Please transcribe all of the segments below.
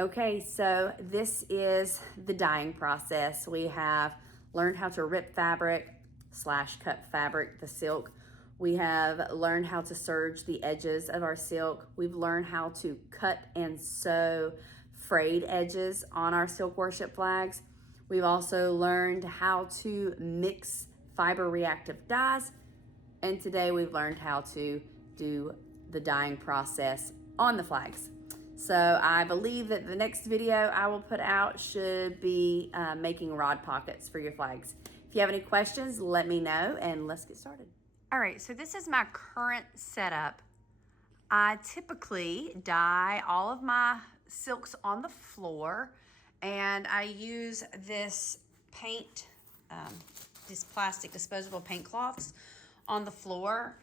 Okay, so this is the dyeing process. We have learned how to rip fabric slash cut fabric, the silk. We have learned how to serge the edges of our silk. We've learned how to cut and sew frayed edges on our silk worship flags. We've also learned how to mix fiber reactive dyes. And today we've learned how to do the dyeing process on the flags. So I believe that the next video I will put out should be making rod pockets for your flags. If you have any questions, let me know and let's get started. All right, so this is my current setup. I typically dye all of my silks on the floor, and I use this paint, these plastic disposable paint cloths on the floor,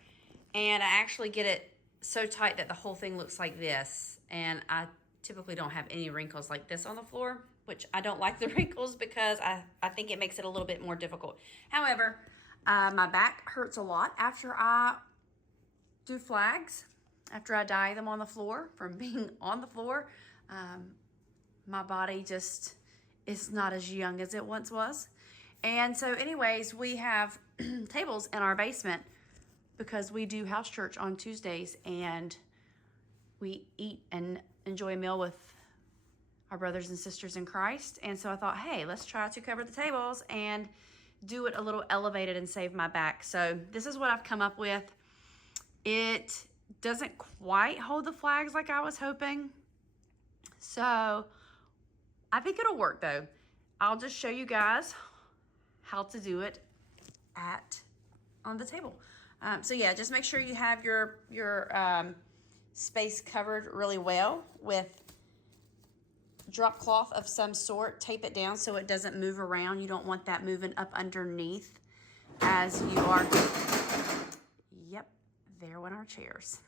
and I actually get it so tight that the whole thing looks like this. And I typically don't have any wrinkles like this on the floor, which I don't like the wrinkles because I think it makes it a little bit more difficult. However, my back hurts a lot after I do flags, after I dye them on the floor from being on the floor. My body just is not as young as it once was. And so anyways, we have tables in our basement because we do house church on Tuesdays, and we eat and enjoy a meal with our brothers and sisters in Christ. And so I thought, hey, let's try to cover the tables and do it a little elevated and save my back. So this is what I've come up with. It doesn't quite hold the flags like I was hoping. So I think it'll work though. I'll just show you guys how to do it on the table. So yeah, just make sure you have your space covered really well with drop cloth of some sort. Tape it down so it doesn't move around. You don't want that moving up underneath as you are. Yep, there went our chairs.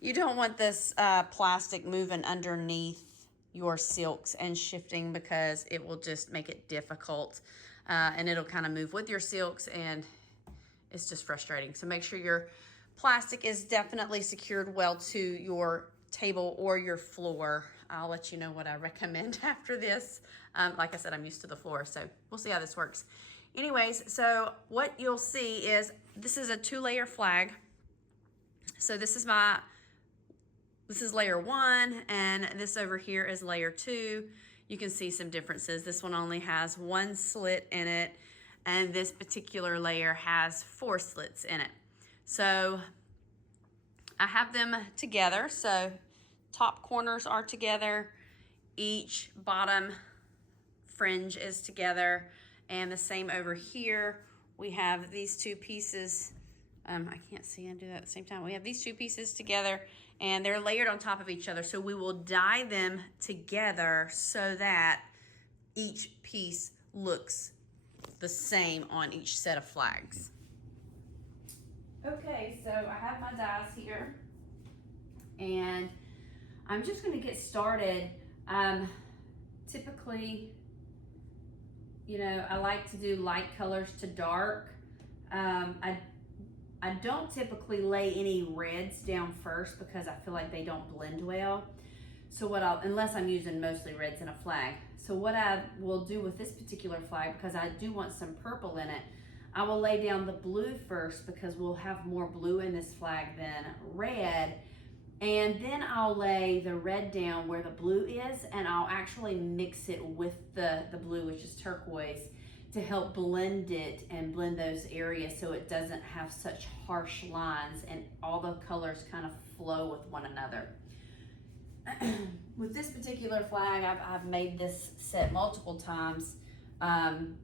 You don't want this plastic moving underneath your silks and shifting, because it will just make it difficult, and it'll kind of move with your silks, and it's just frustrating. So make sure your plastic is definitely secured well to your table or your floor. I'll let you know what I recommend after this. Like I said, I'm used to the floor, so we'll see how this works. Anyways, so what you'll see is this is a 2-layer flag. So this is layer 1, and this over here is layer 2. You can see some differences. This one only has 1 slit in it, and this particular layer has 4 slits in it. So I have them together. So top corners are together, each bottom fringe is together, and the same over here. We have these 2 pieces. I can't see and do that at the same time. We have these 2 pieces together, and they're layered on top of each other. So we will dye them together so that each piece looks the same on each set of flags. Okay, so I have my dyes here, and I'm just going to get started. Typically, you know, I like to do light colors to dark. I don't typically lay any reds down first because I feel like they don't blend well. So unless I'm using mostly reds in a flag. So what I will do with this particular flag, because I do want some purple in it, I will lay down the blue first because we'll have more blue in this flag than red. And then I'll lay the red down where the blue is, and I'll actually mix it with the blue, which is turquoise, to help blend it and blend those areas so it doesn't have such harsh lines and all the colors kind of flow with one another. With this particular flag, I've made this set multiple times, and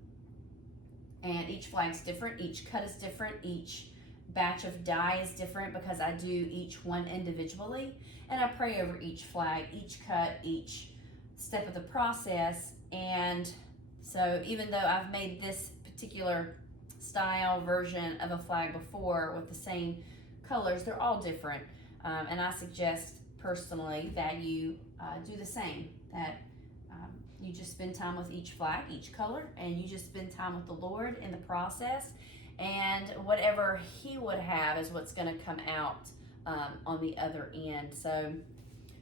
each flag's different, each cut is different, each batch of dye is different because I do each one individually, and I pray over each flag, each cut, each step of the process. And so even though I've made this particular style version of a flag before with the same colors, they're all different. And I suggest personally that you do the same, that you just spend time with each flag, each color, and you just spend time with the Lord in the process. And whatever He would have is what's going to come out on the other end. So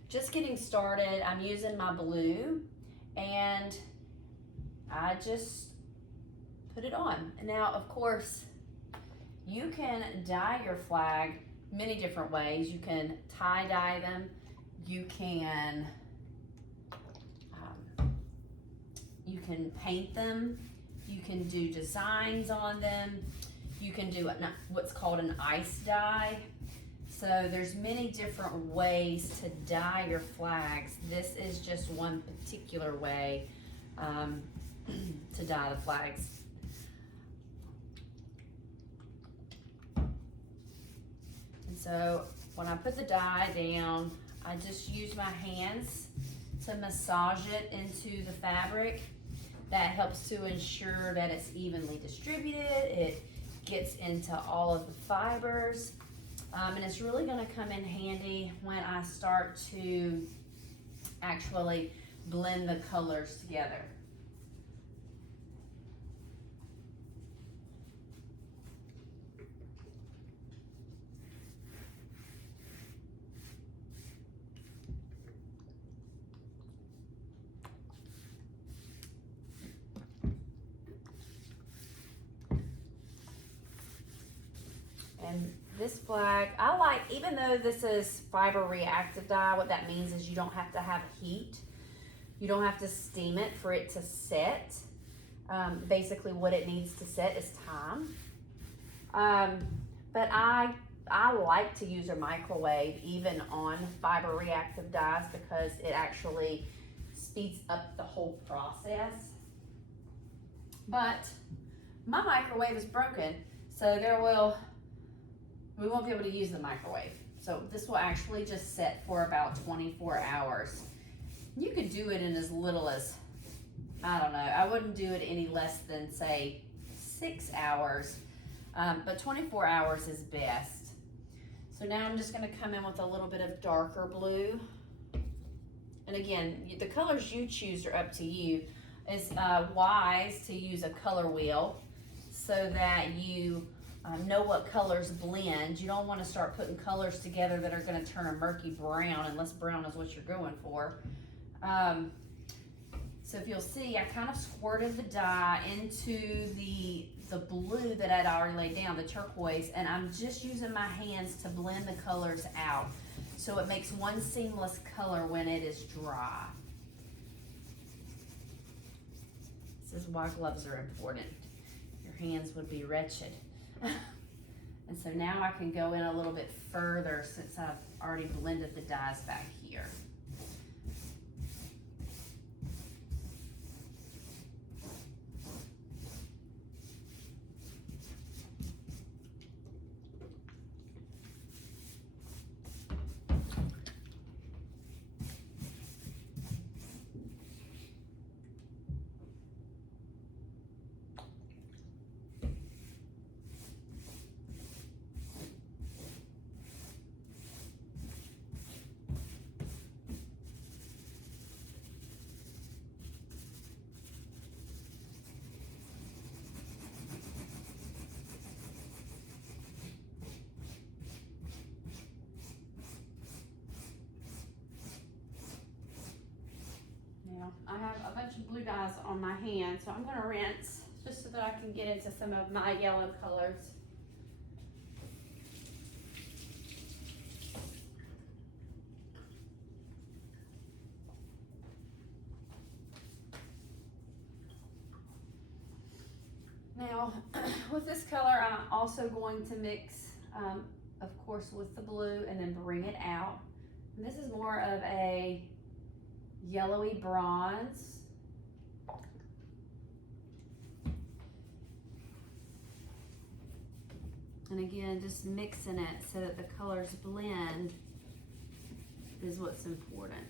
just getting started, I'm using my blue and I just put it on. Now, of course, you can dye your flag many different ways. You can tie dye them. You can paint them. You can do designs on them. You can do what's called an ice dye. So there's many different ways to dye your flags. This is just one particular way to dye the flags. And so when I put the dye down, I just use my hands to massage it into the fabric. That helps to ensure that it's evenly distributed. It gets into all of the fibers. And it's really gonna come in handy when I start to actually blend the colors together. And this flag, I like, even though this is fiber reactive dye, what that means is you don't have to have heat. You don't have to steam it for it to set. Basically what it needs to set is time. But I like to use a microwave even on fiber reactive dyes because it actually speeds up the whole process. But my microwave is broken, so we won't be able to use the microwave. So this will actually just set for about 24 hours. You could do it in as little as, I don't know, I wouldn't do it any less than say 6 hours, but 24 hours is best. So now I'm just gonna come in with a little bit of darker blue. And again, the colors you choose are up to you. It's wise to use a color wheel so that you know what colors blend. You don't want to start putting colors together that are going to turn a murky brown unless brown is what you're going for. So if you'll see, I kind of squirted the dye into the blue that I'd already laid down, the turquoise, and I'm just using my hands to blend the colors out so it makes one seamless color when it is dry. This is why gloves are important. Your hands would be wretched. And so now I can go in a little bit further since I've already blended the dyes back here. I have a bunch of blue dyes on my hand, so I'm going to rinse just so that I can get into some of my yellow colors. Now, with this color, I'm also going to mix, of course, with the blue and then bring it out. And this is more of a yellowy bronze. And again, just mixing it so that the colors blend is what's important.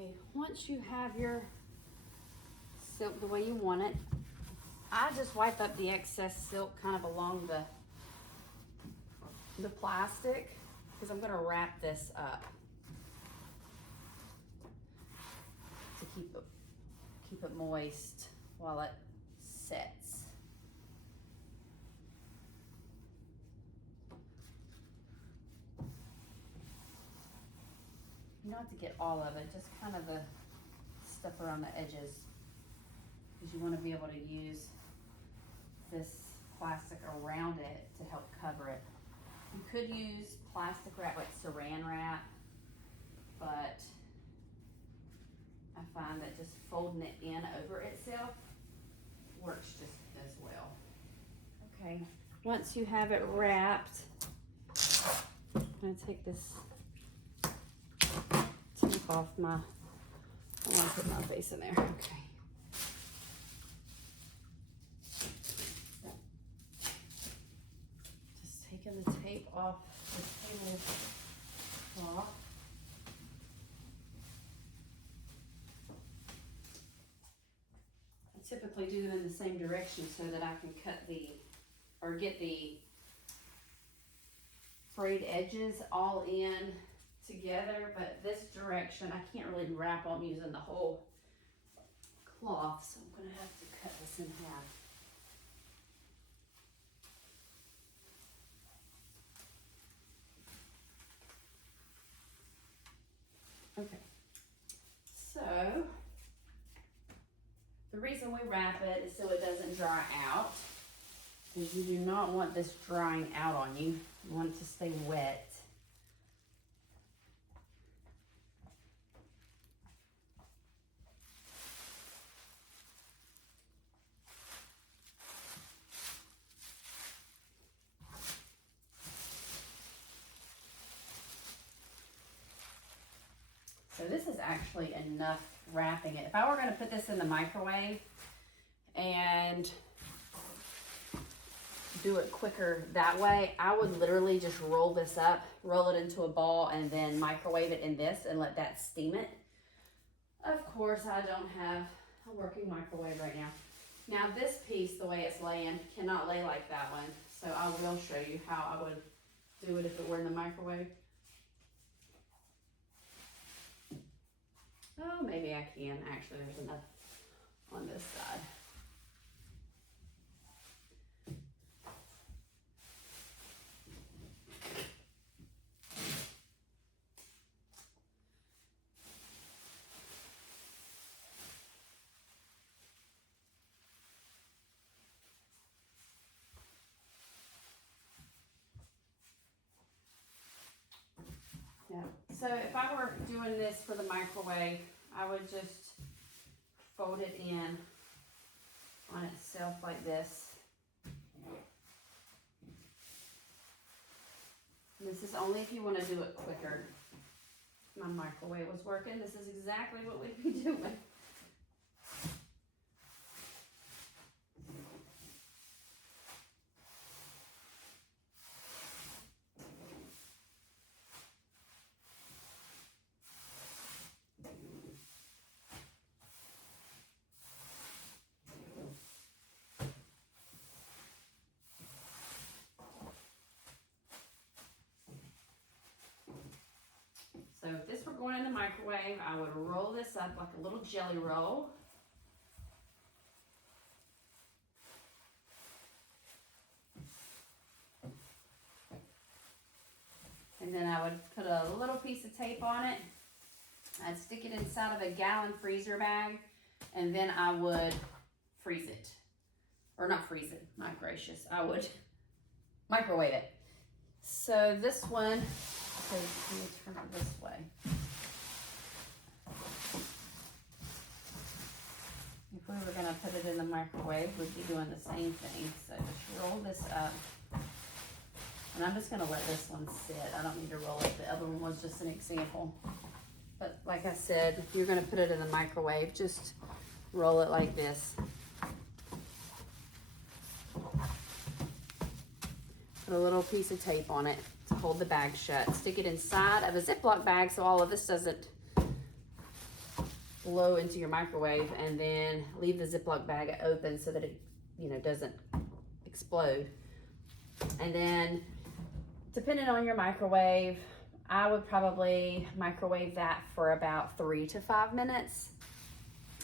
Okay, once you have your silk the way you want it, I just wipe up the excess silk kind of along the plastic because I'm going to wrap this up to keep it moist while it sets. You don't have to get all of it, just kind of the stuff around the edges, because you want to be able to use this plastic around it to help cover it. You could use plastic wrap like saran wrap, but I find that just folding it in over itself works just as well. Okay, once you have it wrapped, I'm gonna take this tape off I want to put my face in there. Okay. Just taking the tape off the tablecloth. I typically do them in the same direction so that I can get the frayed edges all in together, but this direction I can't really wrap on using the whole cloth, so I'm gonna have to cut this in half. Okay, so the reason we wrap it is so it doesn't dry out, because you do not want this drying out on you. You want it to stay wet. So this is actually enough wrapping it. If I were going to put this in the microwave and do it quicker that way, I would literally just roll this up, roll it into a ball, and then microwave it in this and let that steam it. Of course, I don't have a working microwave right now. Now this piece, the way it's laying, cannot lay like that one. So I will show you how I would do it if it were in the microwave. Oh, maybe I can. Actually, there's enough on this side. Yeah. So if I were doing this for the microwave, I would just fold it in on itself like this. This is only if you want to do it quicker. My microwave was working. This is exactly what we'd be doing. So if this were going in the microwave, I would roll this up like a little jelly roll. And then I would put a little piece of tape on it. I'd stick it inside of a gallon freezer bag, and then I would freeze it. Or not freeze it, my gracious. I would microwave it. So this one, so let me turn it this way. If we were gonna put it in the microwave, we'd be doing the same thing. So just roll this up. And I'm just gonna let this one sit. I don't need to roll it. The other one was just an example. But like I said, if you're gonna put it in the microwave, just roll it like this. Put a little piece of tape on it to hold the bag shut. Stick it inside of a Ziploc bag so all of this doesn't blow into your microwave, and then leave the Ziploc bag open so that it, doesn't explode. And then, depending on your microwave, I would probably microwave that for about 3 to 5 minutes.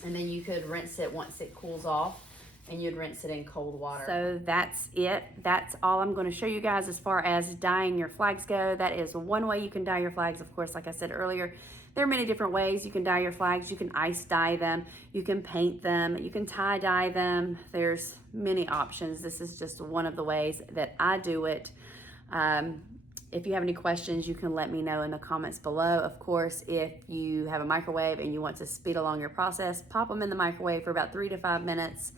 And then you could rinse it once it cools off, and you'd rinse it in cold water. So that's it. That's all I'm going to show you guys as far as dyeing your flags go. That is one way you can dye your flags. Of course, like I said earlier, there are many different ways you can dye your flags. You can ice dye them, you can paint them, you can tie dye them. There's many options. This is just one of the ways that I do it. If you have any questions, you can let me know in the comments below. Of course, if you have a microwave and you want to speed along your process, pop them in the microwave for about 3 to 5 minutes.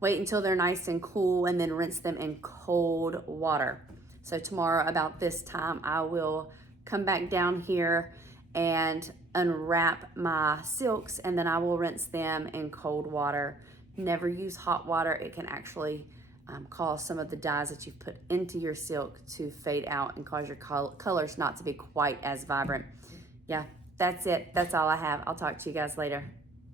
Wait until they're nice and cool, and then rinse them in cold water. So tomorrow about this time, I will come back down here and unwrap my silks, and then I will rinse them in cold water. Never use hot water. It can actually cause some of the dyes that you've put into your silk to fade out and cause your colors not to be quite as vibrant. Yeah, that's it. That's all I have. I'll talk to you guys later.